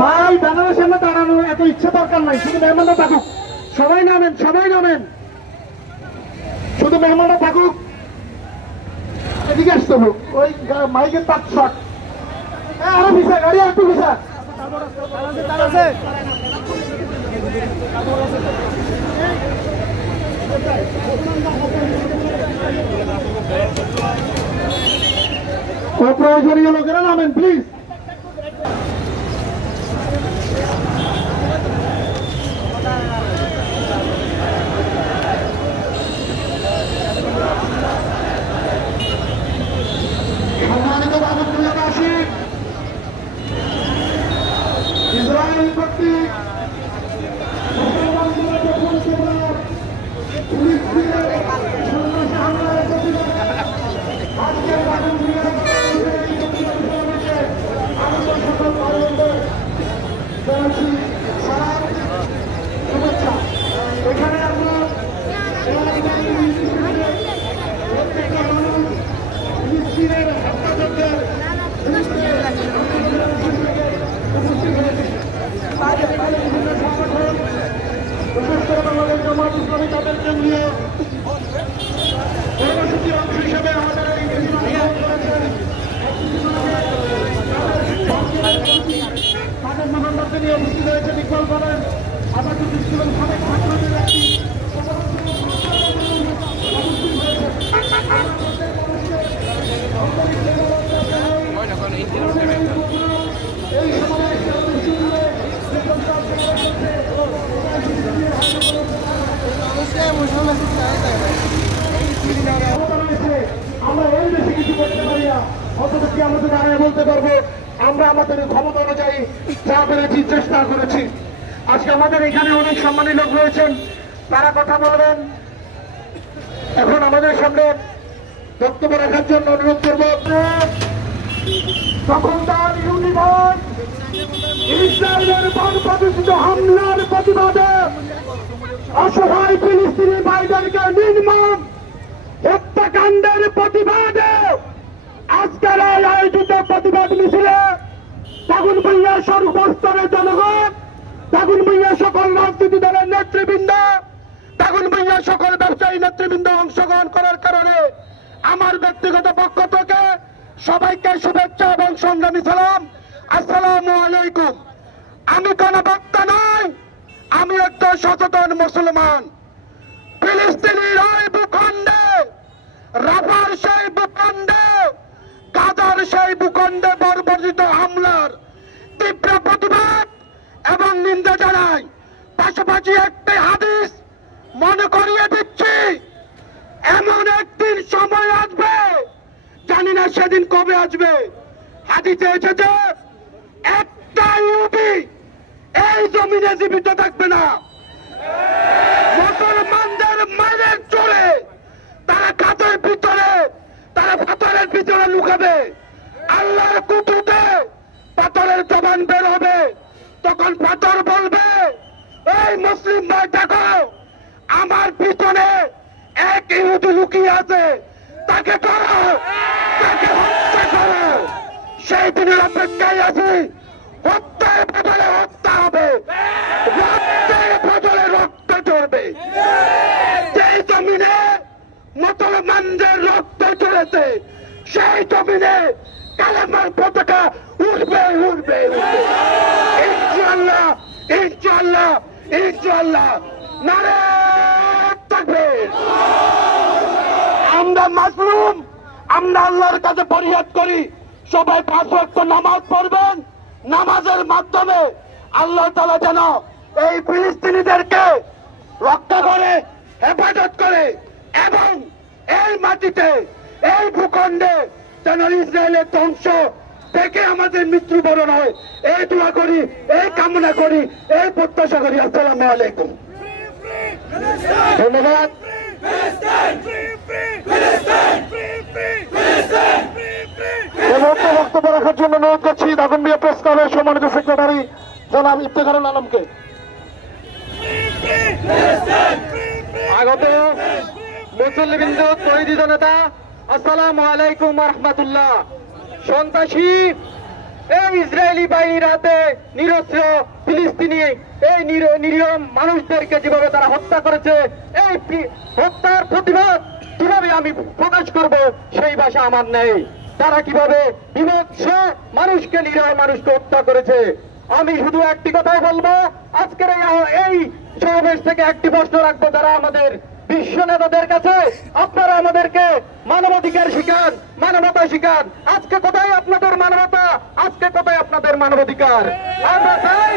ভাই ব্যানারের সামনে দাঁড়ানো এত ইচ্ছে দরকার নাই, শুধু মেহমানরা থাকুক। সবাই নামেন, সবাই নামেন, শুধু মেহমানরা থাকুক। এদিকে আসতে হবে, ওই মাইকের তার শট। আরো ভিসা গাড়ি, একটু ভিসা অপ্রয়োজনীয় লোকেরা নামেন প্লিজ। সম্মানিত বাবুবাসী, ইসরায়েল কর্তৃক এখানে আমরা ফিলিস্তিনের হত্যাযজ্ঞের বিশেষ করে বাংলাদেশ জামাত ইসলামী তাদেরকে নিয়ে কর্মসূচির অংশ হিসেবে আমাদের এই তাদের মহানবকে নিয়ে উপস্থিত হয়েছে ইকবাল করেন আবাসিক স্কুলের সাবেক ছাত্রদের একটি আমরা এর বেশি কিছু করতে পারি না, অথচ কি আমাদের দাঁড়ায় বলতে পারবো আমরা আমাদের ক্ষমতা অনুযায়ী যা করেছি, চেষ্টা করেছি। আজকে আমাদের এখানে অনেক সম্মানী লোক রয়েছেন, তারা কথা বলবেন। এখন আমাদের সামনে বক্তব্য রাখার জন্য অনুরোধ করব তখন তার ইউনিভার্স ইসরায়েলের বর্বরচিত হামলার প্রতিবাদে অসহায় ফিলিস্তিনি ভাইদেরকে নির্মম হত্যাকাণ্ডের প্রতিবাদে আজকের এই আয়োজিত প্রতিবাদ মিছিলে দাগনভূঞা সর্বস্তরের জনগণ, দাগনভূঞা সকল রাজনৈতিক দলের নেতৃবৃন্দ, দাগনভূঞা সকল ব্যবসায়ী নেতৃবৃন্দ অংশগ্রহণ করার কারণে আমার ব্যক্তিগত পক্ষ থেকে সবাইকে শুভেচ্ছা এবং সংগ্রামী সালাম। আসসালামু আলাইকুম। আমি কোন বক্তা নই, আমি একজন সচেতন মুসলমান। ফিলিস্তিনির এই ভূখণ্ডে, রাফার সেই ভূখণ্ডে, গাজার সেই ভূখণ্ডে বর্বরিত হামলার তীব্র প্রতিবাদ এবং নিন্দা জানাই। পাশাপাশি একটি হাদিস মনে করিয়ে দিচ্ছি, এমন একদিন সময় আসবে, জানি না সেদিন কবে আসবে। হাদিসে এসেছে একটা ইহুদি এই জমিনে জীবিত থাকবে না। মুসলমানদের মায়ের চলে তারা খাতের ভিতরে, তারা পাথরের ভিতরে লুকাবে। আল্লাহর কুতুতে পাথরের জবান বের হবে, তখন পাথর বলবে এই মুসলিম ভাই দেখো আমার পিছনে এক ইহুদি লুকিয়ে আছে, তাকে ধরো, তাকে হত্যা করো। সেই দিনের অপেক্ষায় আছি। হত্যার বদলে হত্যা হবে, রক্তের বদলে রক্ত চড়বে। যেই জমিনে মুসলমানদের রক্ত চড়েছে সেই জমিনে কালেমার পতাকা উঠবে উঠবে উঠবে, ইনশাআল্লাহ ইনশাআল্লাহ ইনশাআল্লাহ। নারে তাকবীর। আমরা মাসরুম, আমরা আল্লাহর কাছে ফরিয়াদ করি সবাই 5 ওয়াক্ত নামাজ পড়বেন। নামাজের মাধ্যমে আল্লাহ তাআলা যেন এই ফিলিস্তিনিদেরকে রক্ষা করে, হেফাজত করে এবং এই মাটিতে এই ভূখণ্ডে যেন ইসরায়েলের ধ্বংস থেকে আমাদের মৃত্যুবরণ হয়, এই দোয়া করি, এই কামনা করি, এই প্রত্যাশা করি। আসসালামু আলাইকুম। ধন্যবাদ। বক্তব্য রাখার জন্য অনুরোধ করছি দাগনভূঞা প্রেস ক্লাবের সম্মানিত সেক্রেটারি জনাব ইফতেখারুল আলমকে। আগত মুসল্লিবৃন্দ, তৈরি জনতা, আসসালামু আলাইকুম ওয়া রাহমাতুল্লাহ। সন্ত্রাসী এই ইসরায়েলি বাহিনীর হাতে নিরস্ত্র ফিলিস্তিনি এই নিরীহ মানুষদেরকে যেভাবে তারা হত্যা করেছে, এই হত্যার প্রতিবাদ কিভাবে আমি প্রকাশ করব সেই ভাষা আমার নেই। তারা কিভাবে বিভৎস মানুষকে, নিরীহ মানুষকে হত্যা করেছে। আমি শুধু একটি কথাই বলবো, আজকের এই সমাবেশ থেকে একটি প্রশ্ন রাখবো যারা আমাদের বিশ্ব নেতাদের কাছে, আপনারা আমাদেরকে মানবাধিকার শিখান, মানবতা শিখান। আজকে কোথায় আপনাদের মানবতা? আজকে কোথায় আপনাদের মানবাধিকার? আমরা চাই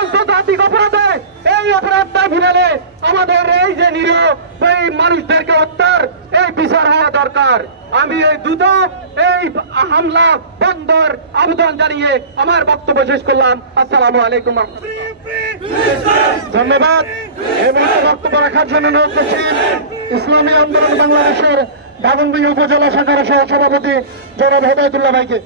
আন্তর্জাতিক অপরাধে এই অপরাধটা ফিরালে আমাদের এই যে নিরীহ এই মানুষদেরকে হত্যার এই বিচার হওয়া দরকার। আমি এই দ্রুত এই হামলা বন্ধর আবেদন জানিয়ে আমার বক্তব্য শেষ করলাম। আসসালামু আলাইকুম। ধন্যবাদ। এই মুহূর্তে বক্তব্য রাখার জন্য অনুরোধ করছি ইসলামী আন্দোলন বাংলাদেশের দাগনভূঞা উপজেলা শাখার সহ সভাপতি জনাব হেদায়েতুল্লাহ ভাইকে।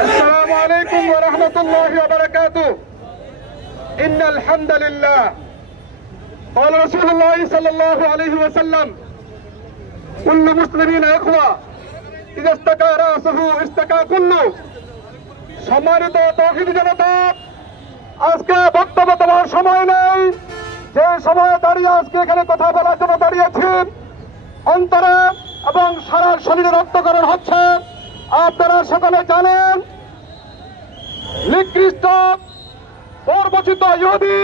আসসালামু আলাইকুম ওয়া রাহমাতুল্লাহি ওয়া বারাকাতুহু। ইন্নাল হামদালিল্লাহ قال رسول الله صلى الله عليه وسلم كل مسلمين اخوة اذا استكى راسه استكى كله। সম্মানিত তৌহিদি জনতা, আজকে বক্তব্য দেওয়ার সময় নেই। যে সময় দাঁড়িয়ে আজকে এখানে কথা বলার জন্য দাঁড়িয়েছি, অন্তরে এবং সারা শরীরে রক্তকরণ হচ্ছে। আপনারা সকলে জানেন, নিকৃষ্ট বর্বচিত ইহুদি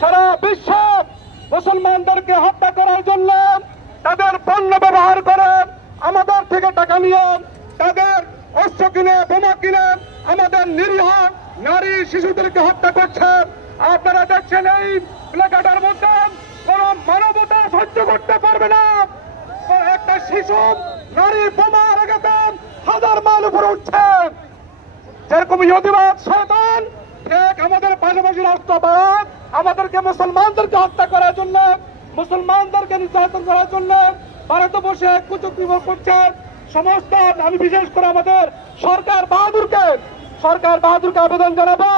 সারা বিশ্বে মুসলমানদেরকে হত্যা করার জন্য তাদের পণ্য ব্যবহার করে, আমাদের থেকে টাকা নিয়ে, তাদের অস্ত্র কিনে, বোমা কিনে আমাদের নিরীহ নারী শিশুদেরকে হত্যা করছে। আপনারা দেখছেন এই প্লেকার্ডের মধ্যে কোন মানবতা সহ্য করতে পারবে না। একটা শিশু নারী বোমা রেখেছেন, 1000 মাইল উপরে উঠছে। যেরকম ইহুদিবাদ শয়তান ঠিক আমাদের পাশাপাশি রাষ্ট্রবাদ আমাদেরকে মুসলমানদেরকে হত্যা করার জন্য, মুসলমানদেরকে নির্যাতন করার জন্য ভারতবর্ষে কুচক্রি করছে। সমস্ত আমি বিশেষ করে আমাদের সরকার বাহাদুরকে আবেদন জানাবো,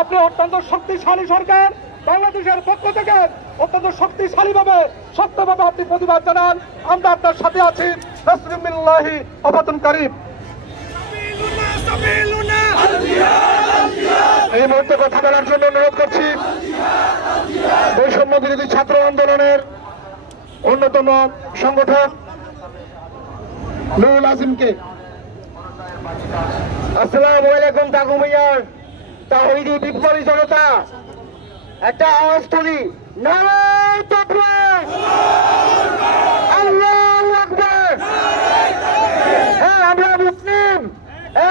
আপনি অত্যন্ত শক্তিশালী সরকার, বাংলাদেশের পক্ষ থেকে অত্যন্ত শক্তিশালী ভাবে শক্তভাবে আপনি প্রতিবাদ জানান। আমরা আপনার সাথে আছি। নাসরুল্লাহি ওয়াফাতুন কারীম। এই মুহূর্তে কথা বলার জন্য অনুরোধ করছি বৈষম্য বিরোধী ছাত্র আন্দোলনের অন্যতম সংগঠক নুরুল আজিমকে। আসসালামু আলাইকুম। দাগনভূঞার তাওহীদি বিপ্লবী জনতা, একটা আওয়াজ তুলি, নারায়ে তাকবীর, আল্লাহু আকবার। হ্যাঁ, আমরা মুসলিম,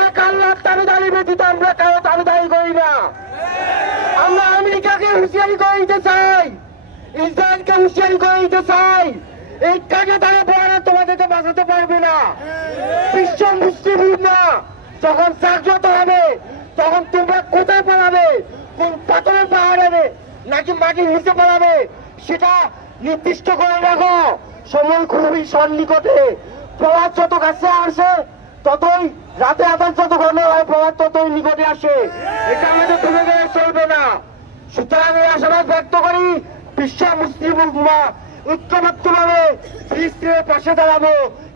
এক আল্লাহর দাবিদারি ব্যতীত আমরা কারো দাবিদারি করি না। আমরা আমেরিকাকে হুঁশিয়ারি করে দিতে চাই, ইসরায়েলকে হুঁশিয়ারি করে দিতে চাই, এই কাকে তারা পড়া তোমাদেরকে বাঁচাতে পারবে না। বিশ্ব মুসলিম না যখন জাগ্রত হবে, তখন তোমরা কোথায় পালাবে, কোন পাথরের পাহাড়ে নাকি মাটির নিচে পালাবে, সেটা নির্দিষ্ট করে রাখো। সময় খুবই সন্নিকটে। প্রভাত যত কাছে আসে ততই, রাতে আদান যত ঘন হয় প্রভাত ততই নিকটে আসে। এটা আমাদের ভুলে গেলে চলবে না। সুতরাং এই আশাবাদ ব্যক্ত করি বিশ্ব মুসলিম উম্মাহ ঐক্যবদ্ধভাবে ফিলিস্তিনের পাশে দাঁড়াবো।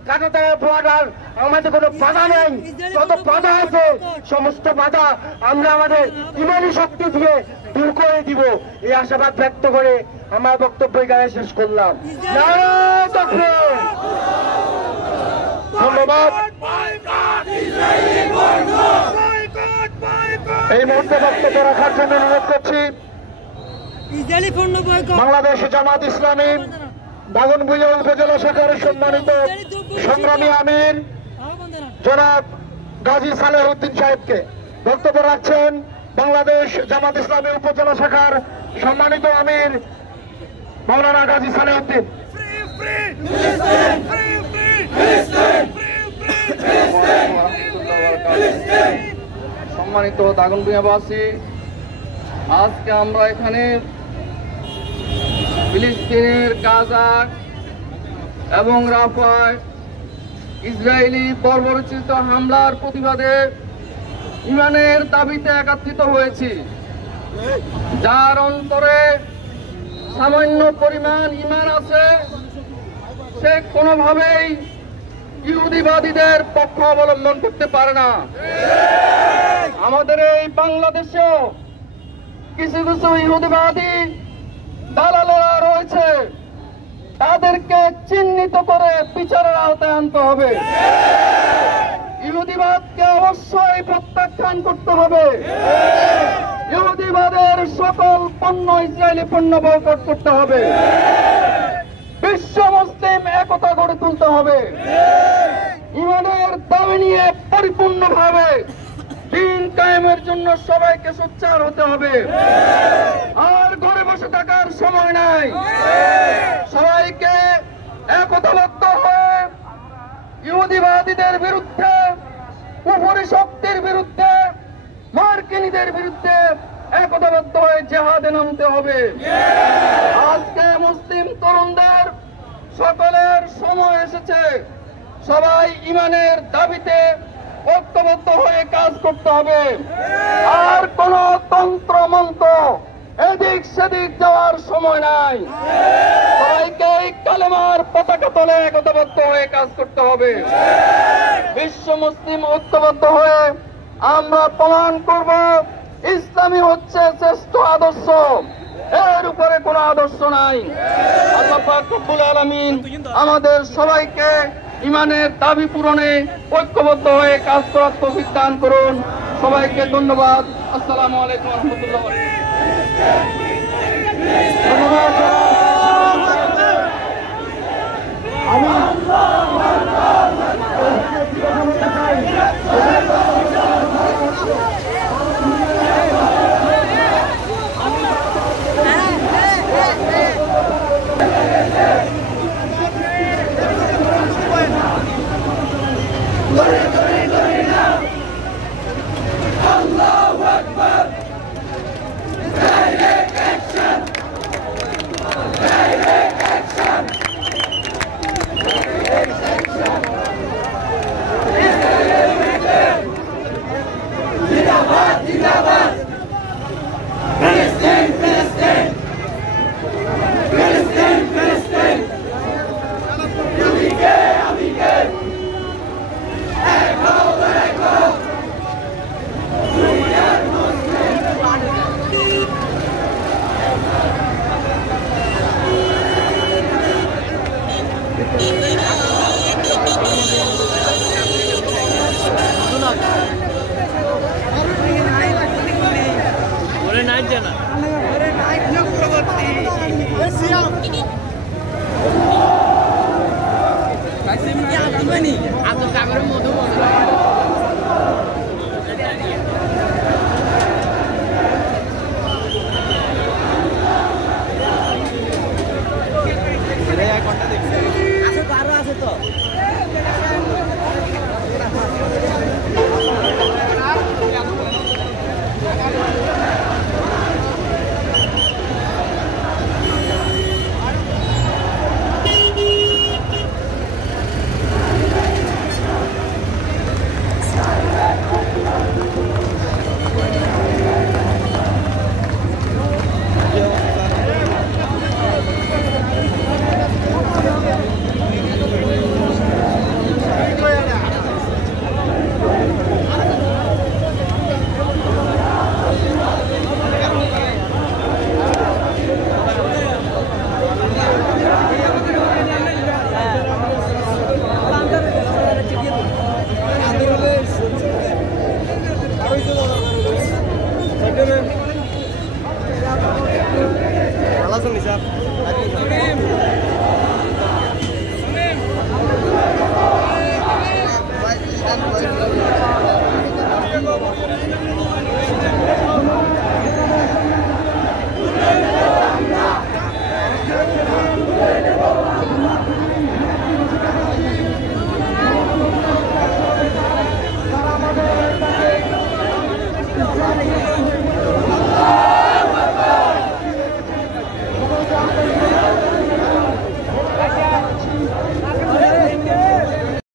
কাঁটাতারের বর্ডার আমাদের কোনো বাধা নেই, যত বাধা আছে সমস্ত বাধা আমরা আমাদের ইমানি শক্তি দিয়ে দূর করে দিব। এই আশাবাদ ব্যক্ত করে আমার বক্তব্য এখানে শেষ করলাম। ধন্যবাদ। এই মুহূর্তে বক্তব্য রাখার জন্য অনুরোধ করছি বাংলাদেশ জামাত ইসলামী দাগনভূঞা উপজেলা শাখার সম্মানিত সংগ্রামী আমির জনাব গাজী সালেহউদ্দিন সাহেবকে। বক্তব্য রাখছেন বাংলাদেশ জামাত ইসলামী উপজেলা শাখার সম্মানিত আমির মাওলানা গাজী সালেহউদ্দিন। সম্মানিত দাগনভূঞাবাসী, আজকে আমরা এখানে ফিলিস্তিনের গাজা এবং রাফায় ইসরায়েলি বর্বরোচিত হামলার প্রতিবাদে ইমানের দাবিতে একত্রিত হয়েছি। যার অন্তরে সামান্য পরিমাণ ইমান আছে সে কোনোভাবেই ইহুদিবাদীদের পক্ষ অবলম্বন করতে পারে না। আমাদের এই বাংলাদেশেও কিছু কিছু ইহুদিবাদী দালালেরা রয়েছে, তাদেরকে চিহ্নিত করে বিচারের আওতায় আনতে হবে। ইহুদিবাদকে অবশ্যই প্রত্যাখ্যান করতে হবে। ইহুদিবাদের সকল পণ্য ইসরায়েলি পণ্য বয়কট করতে হবে। বিশ্ব মুসলিম একতা গড়ে তুলতে হবে। ইমানের দাবি নিয়ে পরিপূর্ণভাবে দিন কায়েমের জন্য সবাইকে সোচ্চার হতে হবে। আর ঘরে বসে থাকার সময় নাই। সবাইকে একতাবদ্ধ হয়ে ইহুদিবাদীদের বিরুদ্ধে, কুফরি শক্তির বিরুদ্ধে, মার্কিনীদের বিরুদ্ধে একতাবদ্ধ হয়ে জিহাদে নামতে হবে। আজকে মুসলিম তরুণদের সকলের সময় এসেছে। সবাই ইমানের দাবিতে ঐক্যবদ্ধ হয়ে কাজ করতে হবে। আর কোন তন্ত্র মন্ত্র এদিক সেদিক যাওয়ার সময় নাই। সবাইকে কালেমার পতাকা তলে একতাবদ্ধ হয়ে কাজ করতে হবে। বিশ্ব মুসলিম ঐক্যবদ্ধ হয়ে আমরা প্রমাণ করব ইসলামী হচ্ছে শ্রেষ্ঠ আদর্শ, এর উপরে কোন আদর্শ নাই। আল্লাহ পাক রব্বুল আলামিন আমাদের সবাইকে ইমানের দাবি পূরণে ঐক্যবদ্ধ হয়ে কাজ করার তৌফিক দান করুন। সবাইকে ধন্যবাদ। আসসালামু আলাইকুম ওয়া রাহমাতুল্লাহ। আছে তো